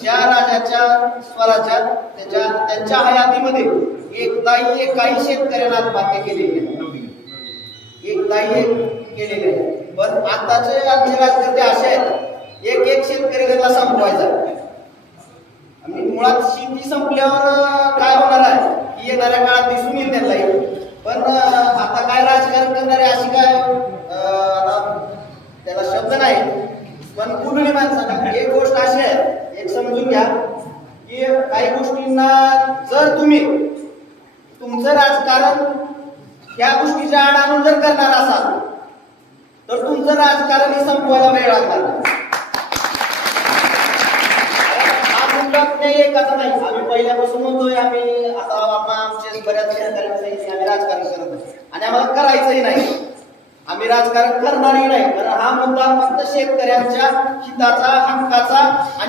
ज्या राजाच्या स्वराज्यात त्यांच्या हयातीमध्ये एकदाही काही शेतकऱ्यांना आत्महत्या केलेली आहे, एकदाही केलेली आहे. पण आताचे आमचे राजकारते असे आहेत, एक शेतकरी गटला संपवायचा. आणि मुळात शेती संपल्यावर काय होणार आहे ही येणाऱ्या काळात दिसून येईल त्यांना. पण आता काय राजकारण करणारे अशी काय त्याला शब्द नाही, पण कुठली माणसांना एक गोष्ट अशी आहे, एक समजून घ्या की काही गोष्टींना जर तुम्ही तुमचं राजकारण त्या गोष्टीच्या आड आणून जर करणार असाल तर तुमचं राजकारण हे संपवायला वेळ लागणार. हा मुद्दा एकाचा नाही, आम्ही पहिल्यापासून म्हणतोय, आम्ही आता आपण आमच्या बऱ्याच शेतकऱ्यांना सांगितलं आम्ही राजकारण करत आणि आम्हाला करायचंही नाही, आम्ही राजकारण करणारही नाही. कारण हा मुद्दा फक्त शेतकऱ्यांच्या हिताचा, हक्काचा आणि